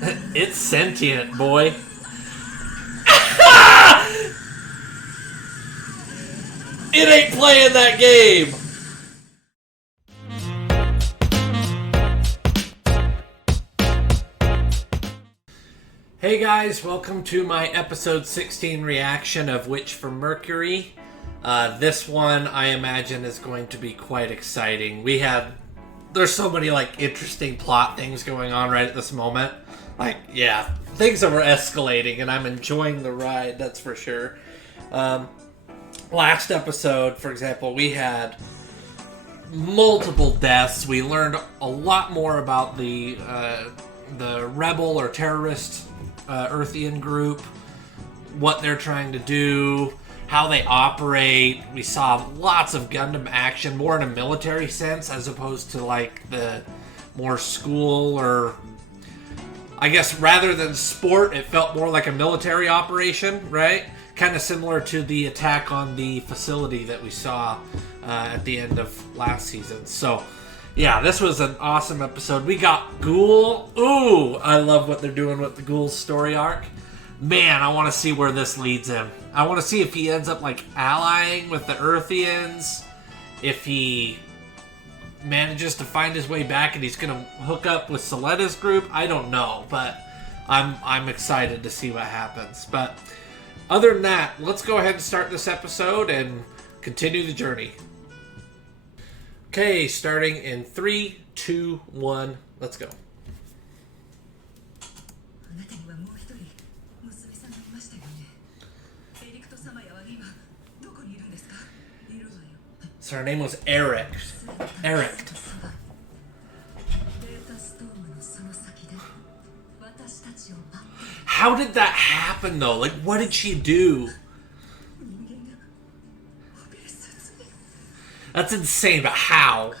It's sentient, boy. It ain't playing that game. Hey guys, welcome to my episode 16 reaction of Witch from Mercury. This one, I imagine, is going to be quite exciting. There's so many interesting plot things going on right at this moment. Things are escalating, and I'm enjoying the ride. That's for sure. Last episode, for example, we had multiple deaths. We learned a lot more about the rebel or terrorist Earthian group, what they're trying to do, how they operate. We saw lots of Gundam action, more in a military sense as opposed to the more school, or I guess rather than sport, it felt more like a military operation, right? Kind of similar to the attack on the facility that we saw at the end of last season. So yeah, this was an awesome episode. We got Ghoul. Ooh, I love what they're doing with the Ghoul story arc. Man, I want to see where this leads him. I want to see if he ends up allying with the Earthians, if he manages to find his way back and he's going to hook up with Soletta's group. I don't know, but I'm excited to see what happens. But other than that, let's go ahead and start this episode and continue the journey. Okay, starting in 3, 2, 1, let's go. So her name was Eric. Eric. How did that happen though? What did she do? That's insane, but how?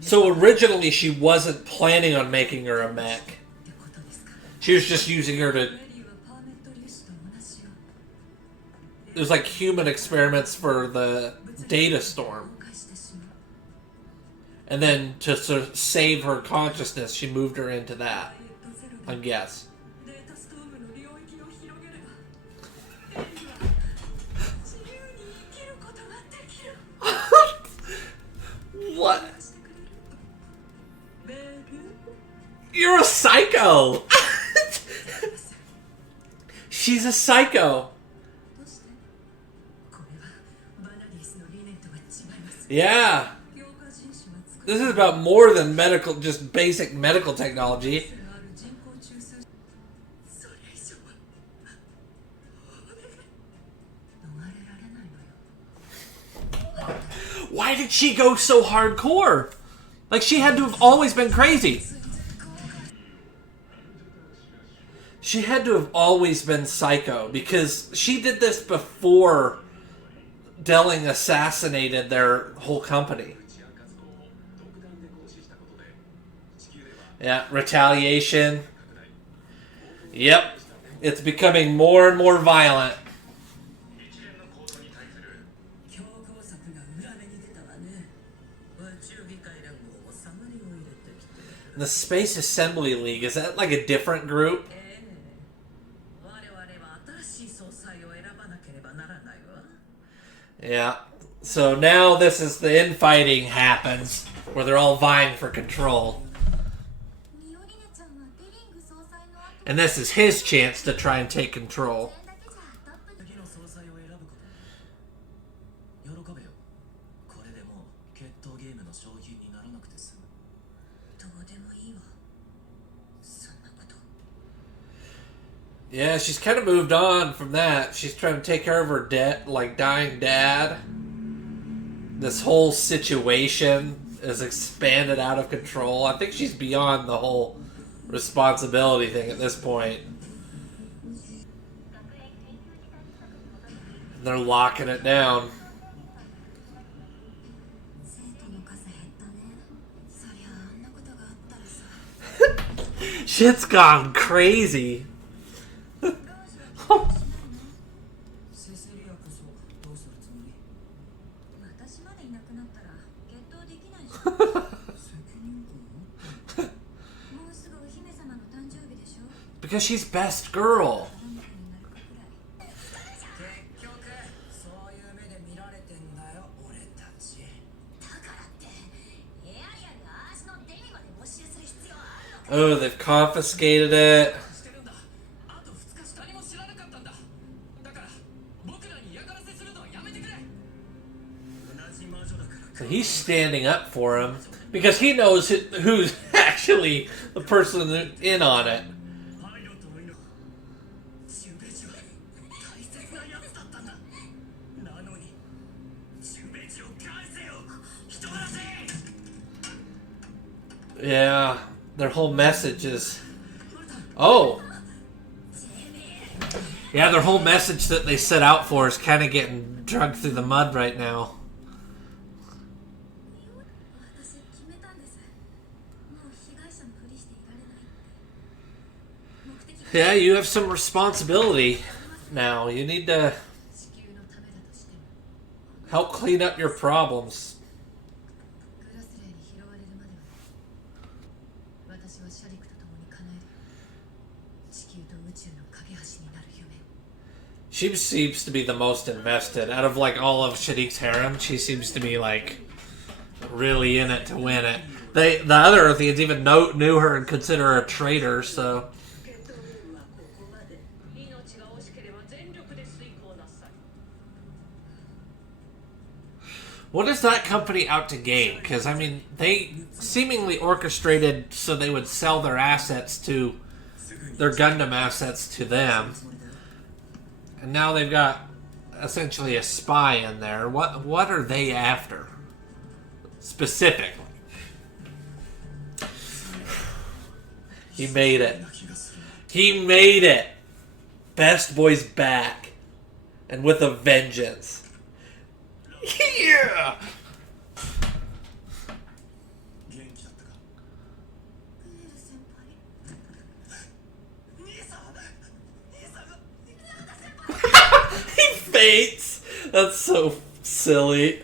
So originally she wasn't planning on making her a mech. She was just using her to... It was like human experiments for the data storm. And then to sort of save her consciousness, she moved her into that, I guess. What? You're a psycho! She's a psycho. Yeah. This is about more than medical, just basic medical technology. Why did she go so hardcore? She had to have always been crazy. She had to have always been psycho, because she did this before Delling assassinated their whole company. Yeah, retaliation. Yep. It's becoming more and more violent. The Space Assembly League, is that a different group? Yeah. So now this is the infighting happens, where they're all vying for control. And this is his chance to try and take control. Yeah, she's kind of moved on from that. She's trying to take care of her dying dad. This whole situation is expanded out of control. I think she's beyond the whole responsibility thing at this point. They're locking it down. Shit's gone crazy. Because she's best girl. Oh, they've confiscated it. So he's standing up for him because he knows who's actually the person in on it. Yeah, their whole message is... Oh! Yeah, their whole message that they set out for is kind of getting dragged through the mud right now. Yeah, you have some responsibility now. You need to help clean up your problems. She seems to be the most invested. Out of like all of Shadik's harem, she seems to be like really in it to win it. The other Earthians even knew her and consider her a traitor, so... What is that company out to gain? Because, I mean, they seemingly orchestrated so they would sell their assets to... their Gundam assets to them. And now they've got essentially a spy in there. What are they after? Specifically. He made it. He made it! Best Boy's back. And with a vengeance. Yeah! He faints! That's so silly.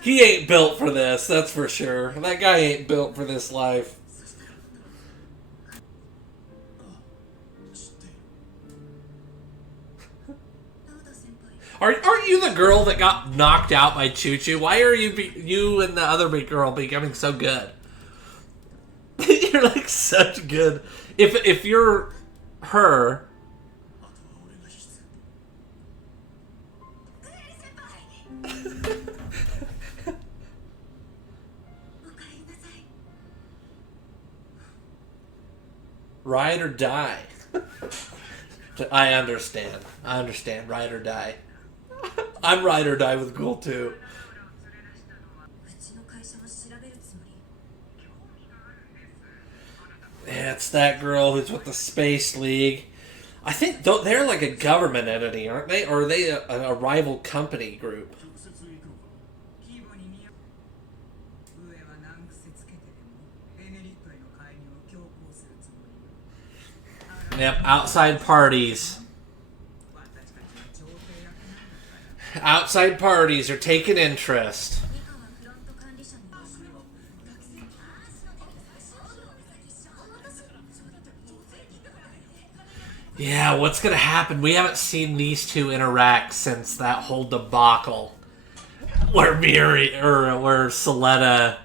He ain't built for this, that's for sure. That guy ain't built for this life. Aren't you the girl that got knocked out by Choo Choo? Why are you and the other big girl becoming so good? You're like such good. If you're her. Ride or die. I understand. Ride or die. I'm ride or die with Ghoul too. Yeah, it's that girl who's with the Space League. I think they're like a government entity, aren't they? Or are they a rival company group? Yep, outside parties. Outside parties are taking interest. Yeah, what's gonna happen? We haven't seen these two interact since that whole debacle where where Soletta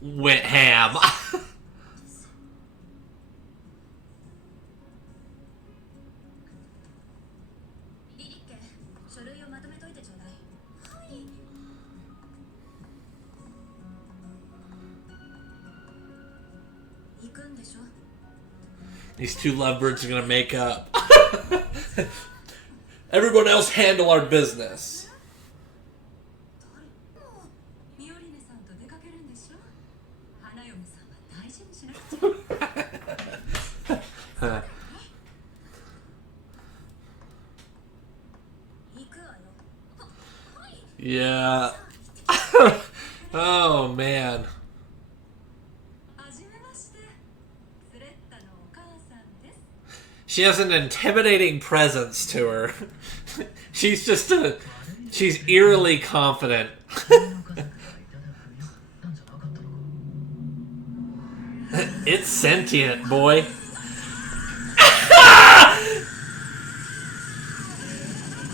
went ham. These two lovebirds are gonna make up. Everyone else handle our business. Yeah. Oh man. She has an intimidating presence to her. She's eerily confident. It's sentient, boy.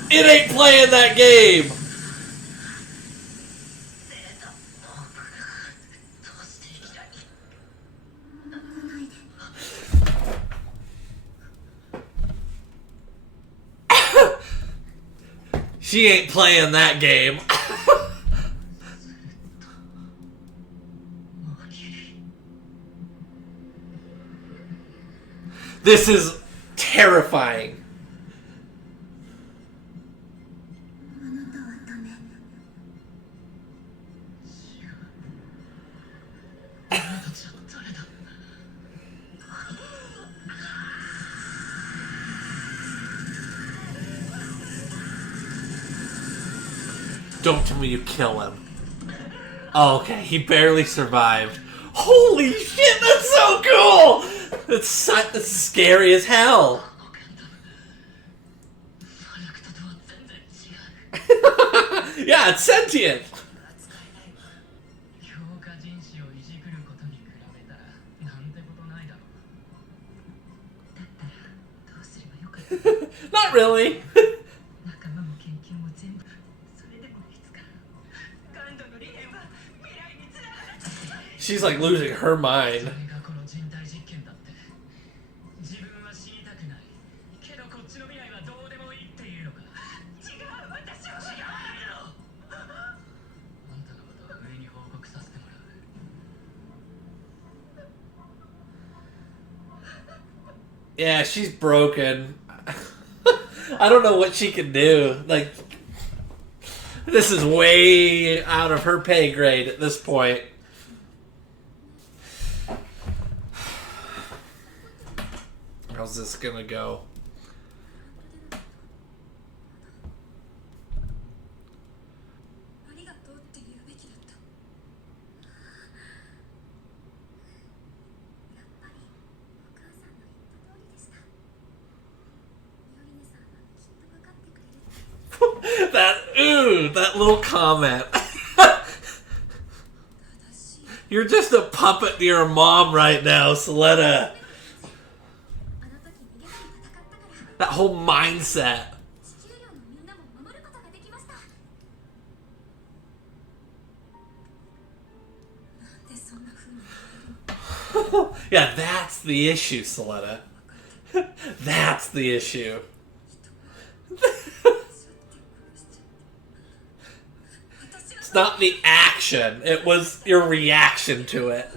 It ain't playing that game. She ain't playing that game. This is terrifying. Don't tell me you kill him. Oh, okay, he barely survived. Holy shit, that's so cool! That's scary as hell. Yeah, it's sentient. Not really. She's like losing her mind. Yeah, she's broken. I don't know what she can do. Like, this is way out of her pay grade at this point. How's this gonna go? That little comment. You're just a puppet to your mom right now, Soletta. That whole mindset. Yeah, that's the issue, Soletta. That's the issue. It's not the action, it was your reaction to it.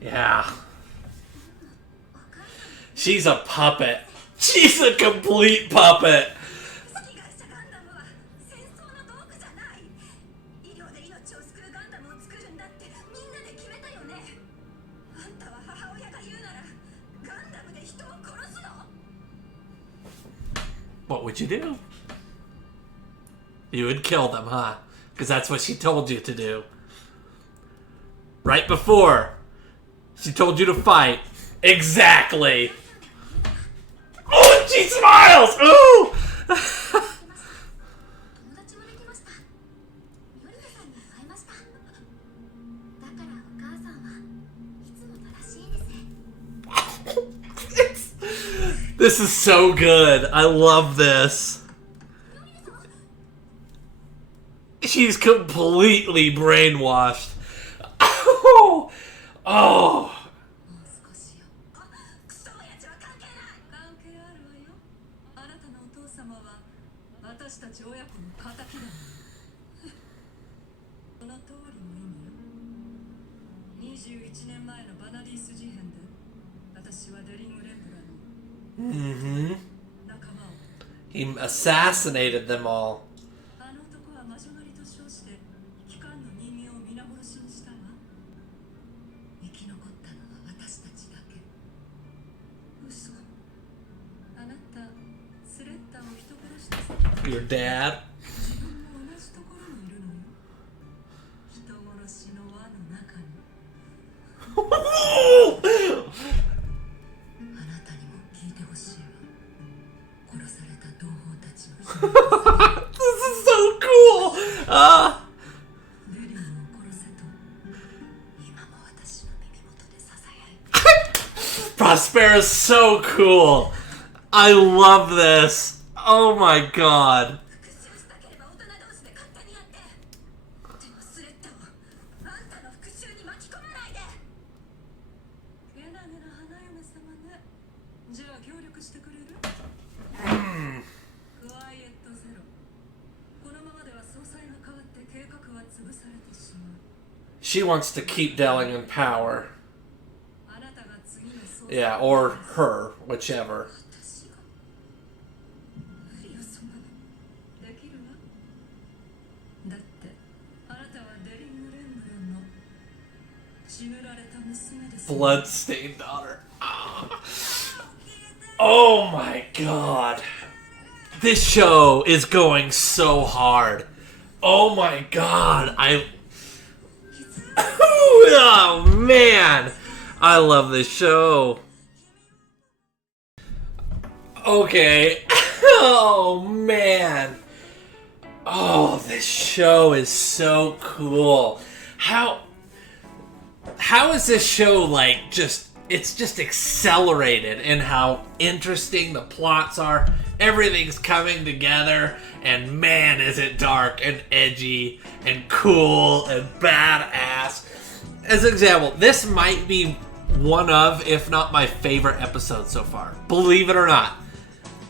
Yeah. She's a puppet. She's a complete puppet. What would you do? You would kill them, huh? Because that's what she told you to do. Right before she told you to fight. Exactly. Oh, she smiles! Ooh! This is so good. I love this. She's completely brainwashed. Oh! Oh! Mm-hmm. He assassinated them all. Your dad. This is so cool. Prospera's so cool. I love this. Oh my god. She wants to keep Delling in power. Yeah, or her, whichever. Bloodstained daughter. Oh my god. This show is going so hard. Oh my god. Oh man. I love this show. Okay. Oh man. Oh, this show is so cool. How is this show like it's just accelerated in how interesting the plots are. Everything's coming together, and man, is it dark and edgy and cool and badass. As an example, this might be one of, if not my favorite episode so far. Believe it or not.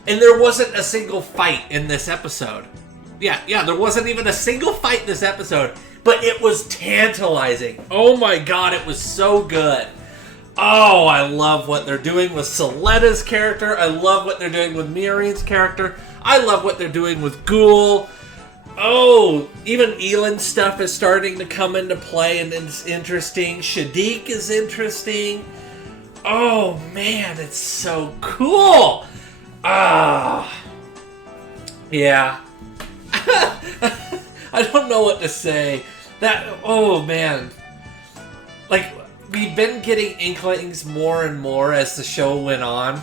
And there wasn't a single fight in this episode. Yeah, there wasn't even a single fight in this episode, but it was tantalizing. Oh my god, it was so good. Oh, I love what they're doing with Soletta's character. I love what they're doing with Miriam's character. I love what they're doing with Ghoul. Oh, even Elend's stuff is starting to come into play, and it's interesting. Shadiq is interesting. Oh, man, it's so cool. Yeah. I don't know what to say. Oh, man. Like, we've been getting inklings more and more as the show went on.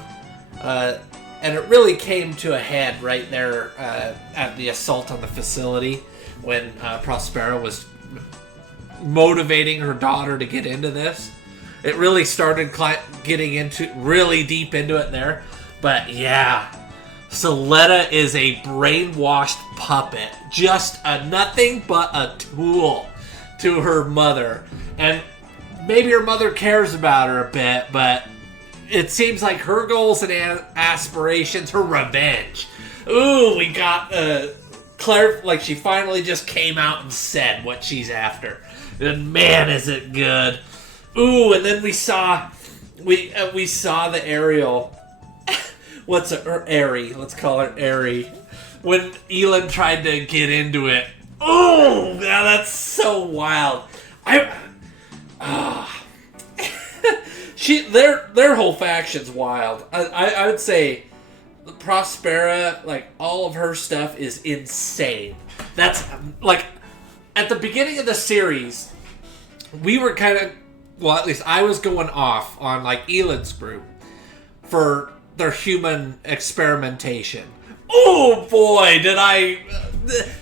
And it really came to a head right there at the assault on the facility when Prospera was motivating her daughter to get into this. It really started getting really deep into it there. But yeah, Soletta is a brainwashed puppet. Just nothing but a tool to her mother. And maybe her mother cares about her a bit, but it seems like her goals and aspirations, her revenge. Ooh, we got Claire, like she finally just came out and said what she's after. And man, is it good. Ooh, and then we saw the Ariel. What's her Airy? Let's call her Airy. When Elend tried to get into it. Oh, yeah, that's so wild. Their whole faction's wild. I would say Prospera, like all of her stuff is insane. That's like at the beginning of the series, we were kind of, well, at least I was going off on like Elend's group for their human experimentation. Oh boy,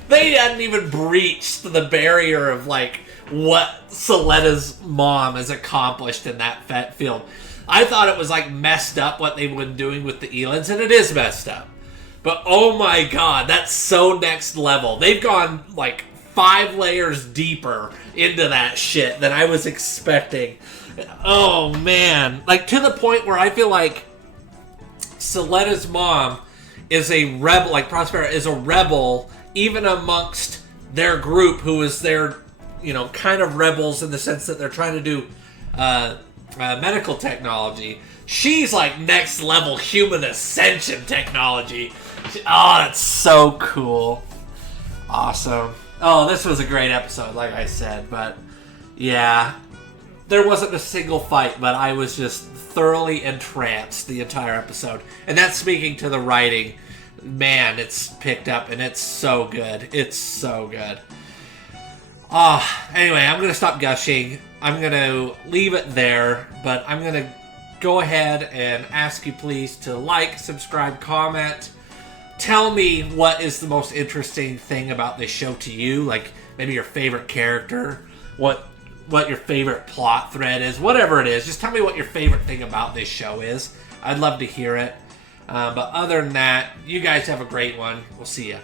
they hadn't even breached the barrier of like what Soletta's mom has accomplished in that field. I thought it was like messed up what they've been doing with the Elends, and it is messed up. But oh my god, that's so next level. They've gone like 5 layers deeper into that shit than I was expecting. Oh man, like to the point where I feel like Soletta's mom is a rebel, like Prospera is a rebel even amongst their group, who is their, kind of rebels in the sense that they're trying to do medical technology. She's like next level human ascension technology. Oh, that's so cool. Awesome. Oh, this was a great episode, like I said, but yeah, there wasn't a single fight, but I was just thoroughly entranced the entire episode. And that's speaking to the writing. man, it's picked up and it's so good. It's so good. Anyway, I'm going to stop gushing. I'm going to leave it there, but I'm going to go ahead and ask you please to like, subscribe, comment. Tell me what is the most interesting thing about this show to you, like maybe your favorite character, what your favorite plot thread is, whatever it is. Just tell me what your favorite thing about this show is. I'd love to hear it. But other than that, you guys have a great one. We'll see ya.